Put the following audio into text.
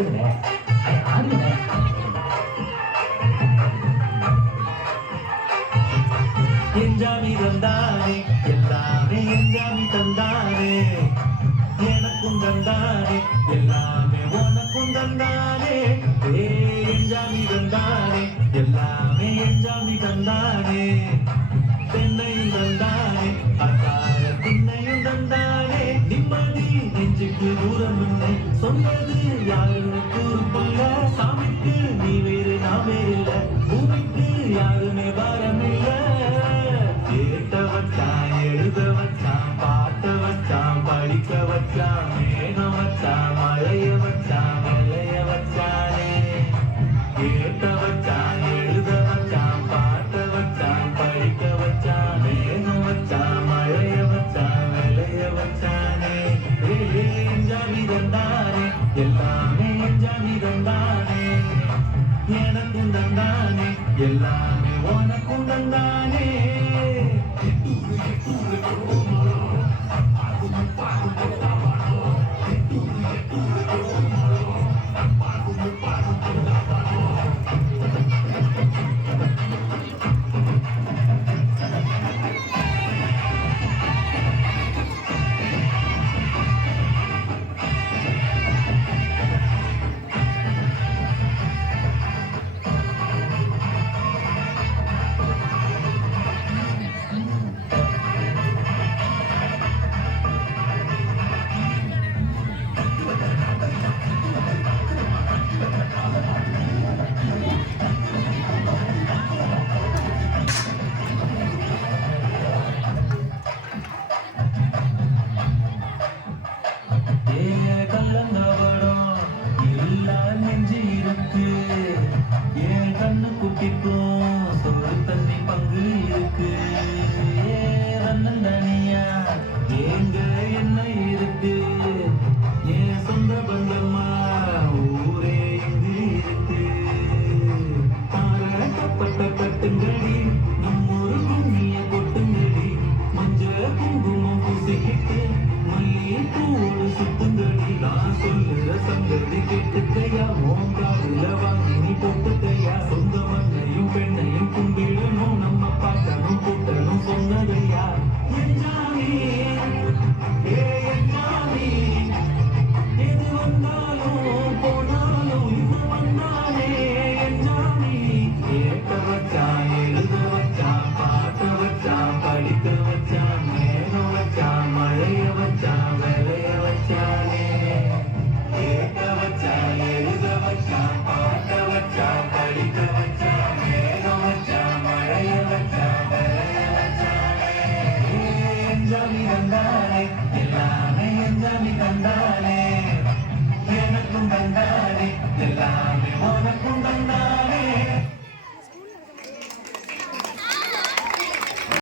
ஆடுங்கண்ணே ஆடுங்கண்ணே. எஞ்சாமி தந்தானே எல்லாமே எஞ்சாமி தந்தானே எனக்கும் தந்தானே எல்லாமே உனக்கும் தந்தானே எஞ்சாமி தந்தானே எல்லாமே எஞ்சாமி தந்தானே தென்னையும் தந்தானே அக்கார திண்ணையும் தந்தானே நிம்மதி நெஞ்சுக்கு தூரம் இல்லை சொன்னது யாருன்னு கூறுக்குள்ள சாமிக்கு நீ வேறு நான் வேறு இல்லை பூமிக்கு யாருமே பாரம் இல்லை கேட்ட வச்சான் எழுத வச்சான் பாட்ட வச்சான் படிக்க வச்சான் மேகம் வச்சான் மழைய வச்சான் விளைய வச்சானே கேட்ட வச்சான் எழுத வச்சான் பாட்ட வச்சான் படிக்க வச்சான் மேகம் வச்சான் மழைய வச்சான் விளைய வச்சானே எஞ்சாமி தந்தானே எல்லாமே எஞ்சாமி தந்தானே எனக்கும் தந்தானே எல்லாமே உனக்கும் தந்தானே